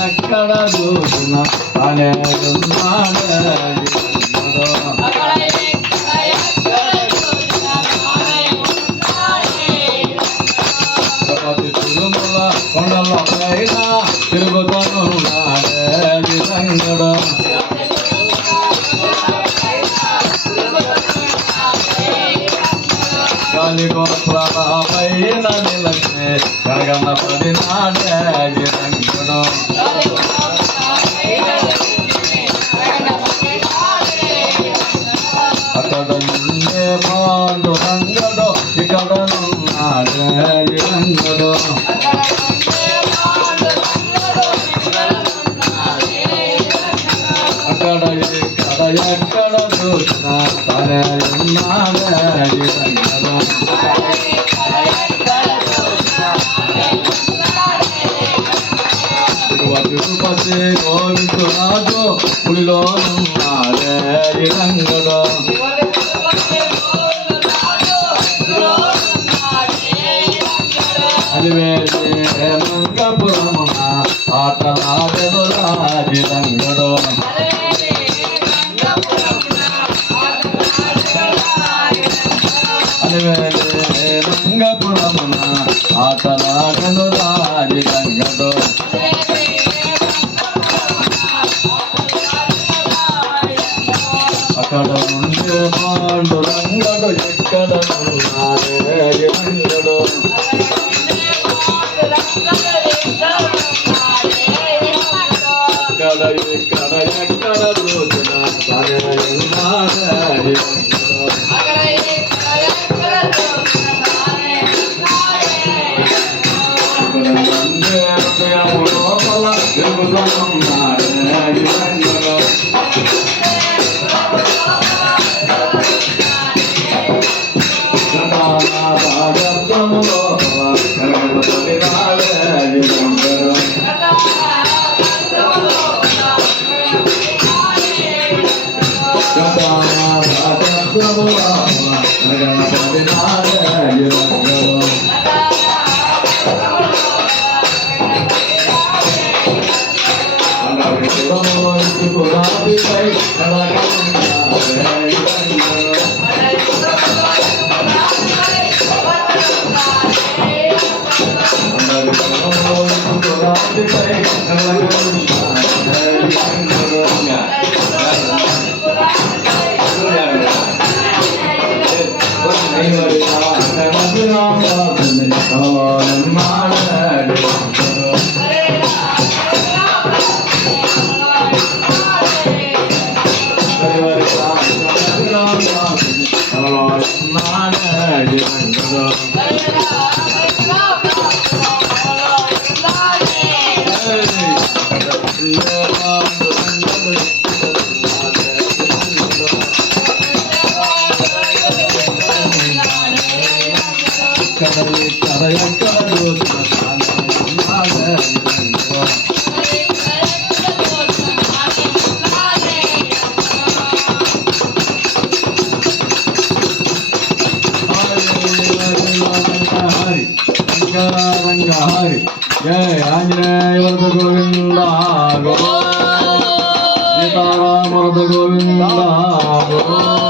ఎక్కడ చూసిన తానే ఉన్నాడే ప్రతి తిరుమల కొండల పైన తిరుగుతున్నాడే రంగడు కాళిగోపురాలపైన నిలక్ష్మి కరగన పడినాడే రంగడు అక్కడ ఉండే పాండు రంగడు ఇక్కడ ఉన్నాడే రంగడు అక్కడ ఇక్కడ ఎక్కడ చూసినా తనే ఉన్నాడే రంగడు తిరుపతి గోవిందరాజు పులిలో ఉన్నాడే రంగడు అలివేలి మంగపురమున ఆటలాడెను రాజి రంగడు అలివేలి మంగపురమున ఆటలాడెను రాజి రంగడు అక్కడ ఉండే పాండు రంగడు ఎక్కడ ఉన్నాడే రంగడు ఇక్కడ ఎక్కడ చూసిన తనే ఉన్నాడే రంగడు లోపల తిరుగుతున్నాడే రంగడు जय आंजनेय वरद गोविंद गो सीताराम वरद गोविंद गो